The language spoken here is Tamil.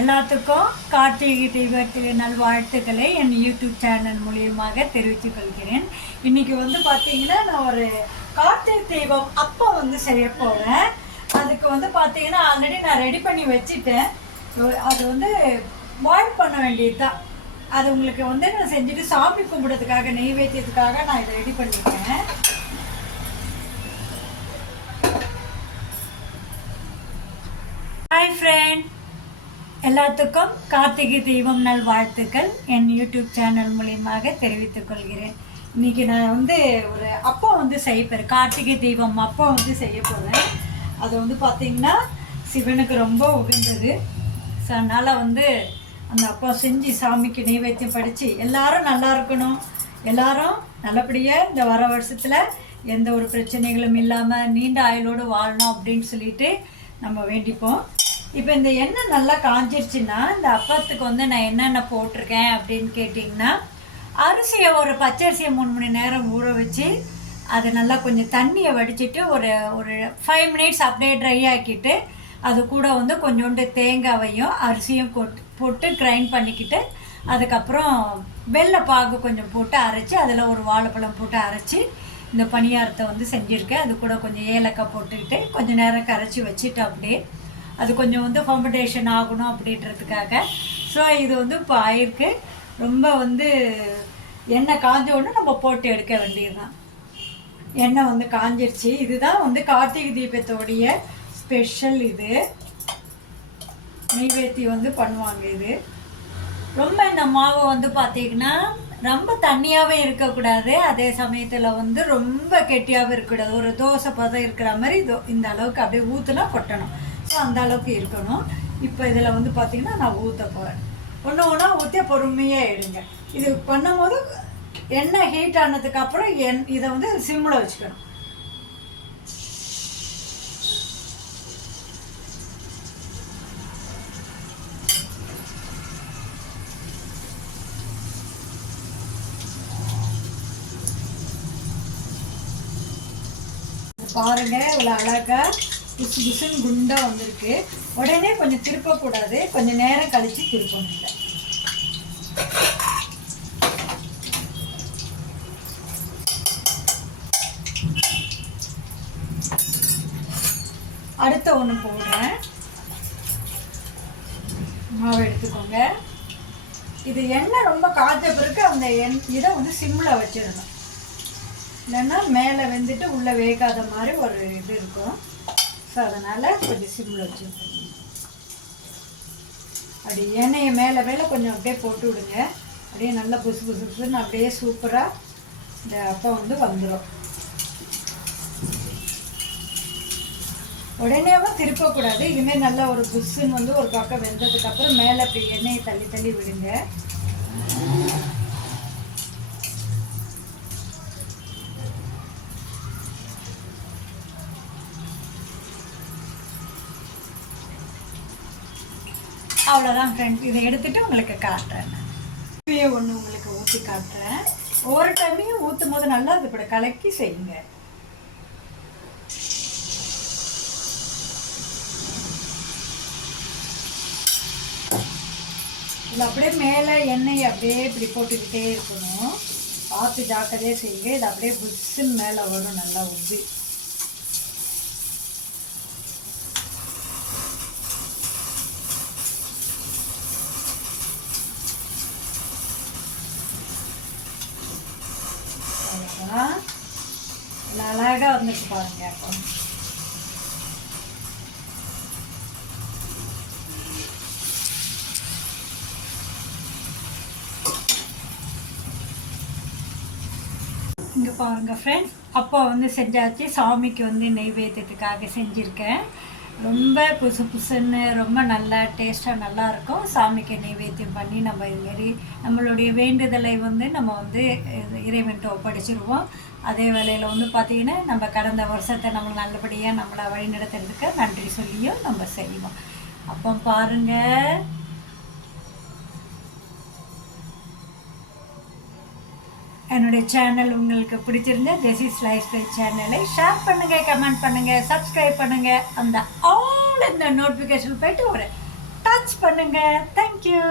எல்லாத்துக்கும் கார்த்திகை தீபத்திலே நல்வாழ்த்துக்களை என் யூடியூப் சேனல் மூலியமாக தெரிவித்துக் கொள்கிறேன். இன்னைக்கு வந்து பார்த்தீங்கன்னா நான் ஒரு கார்த்திகை தீபம் அப்பம் வந்து செய்ய போகிறேன். அதுக்கு வந்து பார்த்தீங்கன்னா ஆல்ரெடி நான் ரெடி பண்ணி வச்சுட்டேன். அது வந்து பாயில் பண்ண வேண்டியது தான். அது உங்களுக்கு வந்து நான் செஞ்சுட்டு சாமி கும்பிடுறதுக்காக நெய்வேத்தியத்துக்காக நான் இதை ரெடி பண்ணிட்டேன். ஹாய் ஃப்ரெண்ட், எல்லாத்துக்கும் கார்த்திகை தீபம் நல்வாழ்த்துக்கள் என் யூடியூப் சேனல் மூலியமாக தெரிவித்துக் கொள்கிறேன். இன்றைக்கி நான் வந்து ஒரு அப்பம் வந்து செய்ய போகிறேன். கார்த்திகை தீபம் அப்பம் வந்து செய்ய போகிறேன். அது வந்து பார்த்திங்கன்னா சிவனுக்கு ரொம்ப உகந்தது. ஸோ அதனால் வந்து அந்த அப்பம் செஞ்சு சாமிக்கு நைவேத்தியம் படித்து எல்லாரும் நல்லா இருக்கணும், எல்லாரும் நல்லபடியாக இந்த வர வருஷத்தில் எந்த ஒரு பிரச்சனைகளும் இல்லாமல் நீண்ட ஆயுளோடு வாழணும் அப்படின்னு சொல்லிட்டு நம்ம வேண்டிப்போம். இப்போ இந்த எண்ணெய் நல்லா காஞ்சிருச்சுன்னா இந்த அப்பத்துக்கு வந்து நான் என்னென்ன போட்டிருக்கேன் அப்படின்னு கேட்டிங்கன்னா, அரிசியை ஒரு பச்சரிசியை 3 மணி நேரம் ஊற வச்சு அதை நல்லா கொஞ்சம் தண்ணியை வடிச்சிட்டு ஒரு 5 மினிட்ஸ் அப்படியே ட்ரை ஆக்கிட்டு அது கூட வந்து கொஞ்சோண்டு தேங்காவையும் அரிசியும் போட்டு கிரைண்ட் பண்ணிக்கிட்டு அதுக்கப்புறம் வெள்ளை பாகு கொஞ்சம் போட்டு அரைச்சி அதில் ஒரு வாழைப்பழம் போட்டு அரைச்சி இந்த பணியாரத்தை வந்து செஞ்சுருக்கேன். அது கூட கொஞ்சம் ஏலக்காய் போட்டுக்கிட்டு கொஞ்சம் நேரம் கரைச்சி வச்சுட்டு அப்படியே அது கொஞ்சம் வந்து ஃபர்மெண்டேஷன் ஆகணும் அப்படின்றதுக்காக. ஸோ இது வந்து இப்போ ஆயிருக்கு. ரொம்ப வந்து எண்ணெய் காஞ்ச உடனே நம்ம போட்டு எடுக்க வேண்டியது தான். எண்ணெய் வந்து காஞ்சிருச்சு. இதுதான் வந்து கார்த்திகை தீபத்தோடைய ஸ்பெஷல். இது நெய்வேத்தி வந்து பண்ணுவாங்க. இது ரொம்ப இந்த மாவு வந்து பார்த்திங்கன்னா ரொம்ப தண்ணியாகவே இருக்கக்கூடாது, அதே சமயத்தில் வந்து ரொம்ப கெட்டியாகவும் இருக்கக்கூடாது. ஒரு தோசை பதம் இருக்கிற மாதிரி இந்த அளவுக்கு அப்படியே ஊற்றுனா கொட்டணும். ஸோ அந்த அளவுக்கு இருக்கணும். இப்போ இதில் வந்து பார்த்திங்கன்னா நான் ஊற்ற போகிறேன். ஒன்று ஒன்றா ஊற்றி பொறுமையாக எடுங்க. இது பண்ணும்போது எண்ணெய் ஹீட் ஆனதுக்கப்புறம் இதை வந்து சிம்மில் வச்சுக்கணும். பாருங்க, இவ்வளோ அழகாக புசு புசுன்னு குண்டாக வந்திருக்கு. உடனே கொஞ்சம் திருப்பக்கூடாது, கொஞ்சம் நேரம் கழித்து திருப்பணும். இல்லை அடுத்த ஒன்று போடுறேன். மாவு எடுத்துக்கோங்க. இது எண்ணெய் ரொம்ப காய்ச்ச பிறகு அந்த இதை வந்து சிம்மில் வச்சிடணும். இல்லைன்னா மேலே வெந்துட்டு உள்ளே வேகாத மாதிரி ஒரு இது இருக்கும். ஸோ அதனால் கொஞ்சம் சிம்மில் வச்சுருக்கோம். அப்படி எண்ணெயை மேலே மேலே கொஞ்சம் அப்படியே போட்டு விடுங்க. அப்படியே நல்லா புசு புசு புசுன்னு அப்படியே சூப்பராக இந்த அப்பம் வந்து வந்துடும். உடனேவும் திருப்பக்கூடாது. இதுமாரி நல்லா ஒரு புஷ்ஷுன்னு வந்து ஒரு பக்கம் வெந்ததுக்கப்புறம் மேலே அப்படி எண்ணெயை தள்ளி தள்ளி விடுங்க. அவ்வளோதான் ஃப்ரெண்ட்ஸ். இதை எடுத்துகிட்டு உங்களுக்கு காட்டுறேன். நான் ஒன்று உங்களுக்கு ஊற்றி காட்டுறேன். ஒவ்வொரு டைமையும் ஊற்றும் போது நல்லா அது கூட கலக்கி செய்யுங்க. இதில் அப்படியே மேலே எண்ணெய் அப்படியே இப்படி போட்டுக்கிட்டே இருக்கணும். பார்த்து ஜாக்கிரதையாக செய்யுங்க. இது அப்படியே புஷ்ஷுன்னு மேலே வரும் நல்லா உப்பி. அவ்வளோதான். அழகாக வந்துட்டு பாருங்க. அப்போ இங்கே பாருங்கள் ஃப்ரெண்ட்ஸ், அப்போ வந்து செஞ்சாச்சு. சாமிக்கு வந்து நெய்வேத்தியத்துக்காக செஞ்சுருக்கேன். ரொம்ப புசு புசுன்னு ரொம்ப நல்லா டேஸ்ட்டாக நல்லாயிருக்கும். சாமிக்கு நெய்வேத்தியம் பண்ணி நம்ம இதுமாரி நம்மளுடைய வேண்டுதலை வந்து நம்ம வந்து இறைவன்ட்டு ஒப்படைச்சிருவோம். அதே வேளையில் வந்து பார்த்திங்கன்னா நம்ம கடந்த வருஷத்தை நம்ம நல்லபடியாக நம்மளை வழிநடத்துறதுக்கு நன்றி சொல்லியும் நம்ம செய்வோம். அப்போ பாருங்கள், என்னுடைய சேனல் உங்களுக்கு பிடிச்சிருந்தா ஜெசிஸ் லைஃப் ஸ்டைல் சேனலை ஷேர் பண்ணுங்கள், கமெண்ட் பண்ணுங்கள், சப்ஸ்கிரைப் பண்ணுங்கள். அந்த ஆல் இந்த நோட்டிஃபிகேஷன் போய்ட்டு ஒரு டச் பண்ணுங்கள். தேங்க்யூ.